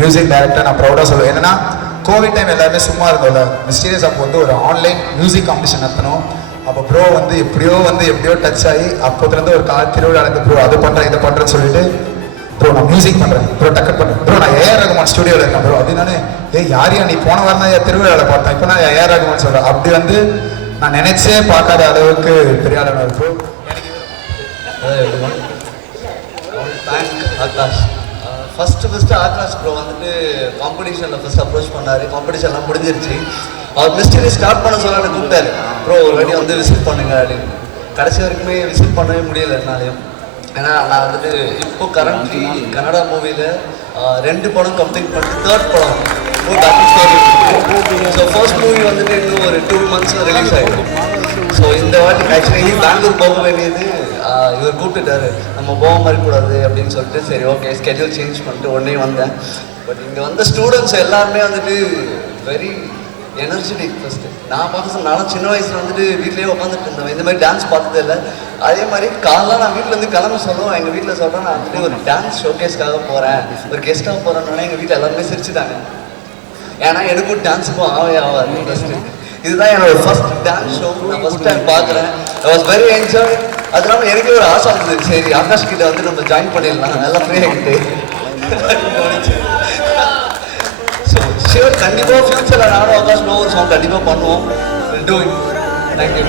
Music director நான் ப்ரௌடாக சொல்லுவேன். என்னன்னா கோவிட் டைம் எல்லாருமே சும்மா இருந்தோம்ல, மிஸ்டீரியஸ் அப்போ வந்து ஒரு ஆன்லைன் மியூசிக் காம்படிஷன் நடத்தணும். அப்போ ப்ரோ வந்து எப்படியோ டச் ஆகி அப்போதுலேருந்து ஒரு திருவிழா நடந்து ப்ரோ அது பண்ணுறேன் இதை பண்ணுறேன்னு சொல்லிட்டு ப்ரோ நான் மியூசிக் பண்ணுறேன் ப்ரோ டக்கட் பண்ணுறேன் ப்ரோ நான் ஏஆர் ரகுமான் ஸ்டுடியோவில் இருக்கேன் ப்ரோ அப்படின்னு. யாரையா நீ போன வாரம் தான் திருவிழாவில் பார்த்தேன், இப்போ நான் ஏஆர் ரகுமான் சொல்கிறேன். அப்படி வந்து நான் நினைச்சே பார்க்காத அளவுக்கு பெரிய ஆளுநர் bro. Akash first Akash bro வந்துட்டு காம்படிஷனில் ஃபஸ்ட் அப்ரோச் பண்ணார். காம்படிஷன்லாம் முடிஞ்சிருச்சு. அவர் மிஸ்டரி ஸ்டார்ட் பண்ண சொல்ல எனக்கு கூப்பிட்டாரு, ப்ரோ ஒரு வாட்டி வந்து விசிட் பண்ணுங்க அப்படின்னு. கடைசி வரைக்குமே விசிட் பண்ணவே முடியல என்னாலையும். ஏன்னா நான் வந்துட்டு இப்போ கரண்ட்லி கன்னடா மூவியில் 2 படம் கம்ப்ளீட் பண்ணி 3rd படம் ஸோ ஃபர்ஸ்ட் மூவி வந்துட்டு இன்னும் ஒரு 2 months ரிலீஸ் ஆகிடும். ஸோ இந்த வாட்டி ஆக்சுவலி பெங்களூர் போக வேண்டியது இவர் கூப்பிட்டுட்டாரு, நம்ம போக மாதிரி கூடாது அப்படின்னு சொல்லிட்டு சரி ஓகே ஸ்கெட்யூல் சேஞ்ச் பண்ணிட்டு உடனே வந்தேன். பட் இங்கே வந்த ஸ்டூடெண்ட்ஸ் எல்லாருமே வந்துட்டு வெரி எனர்ஜெட்டிக். ஃபஸ்ட்டு நான் பார்க்க நானும் சின்ன வயசில் வந்துட்டு வீட்லேயே உட்காந்துட்டு இருந்தேன், இந்த மாதிரி டான்ஸ் பார்த்ததே இல்லை. அதே மாதிரி காலைலாம் நான் வீட்டிலேருந்து கிளம்ப சொல்லுவோம், எங்கள் வீட்டில் சொல்கிறேன் நான் வந்துட்டு ஒரு டான்ஸ் ஷோகேஸ்க்காக போகிறேன், ஒரு கெஸ்ட்டாக போகிறேன்னொன்னே எங்கள் வீட்டில் எல்லாருமே சிரிச்சுட்டாங்க. ஏன்னா எனக்கும் டான்ஸுக்கும் ஆகாது இன்ட்ரெஸ்ட். இதுதான் என்னோட ஃபர்ஸ்ட் டான்ஸ் ஷோ, நான் ஃபஸ்ட் டைம் பார்க்குறேன். I was very enjoy. அது இல்லாமல் எனக்கே ஒரு ஆசை இருந்தது, சரி ஆகாஷ் கிட்ட வந்து நம்ம ஜாயின் பண்ணிடலாம் நல்லா ஃப்ரீ ஆகிட்டு. ஸோ ஷியோர் கண்டிப்பாக ஃபியூச்சரில் நானும் ஆகாஷ் நோ ஒரு சாங் கண்டிப்பாக பண்ணுவோம். டூயிங். தேங்க்யூ.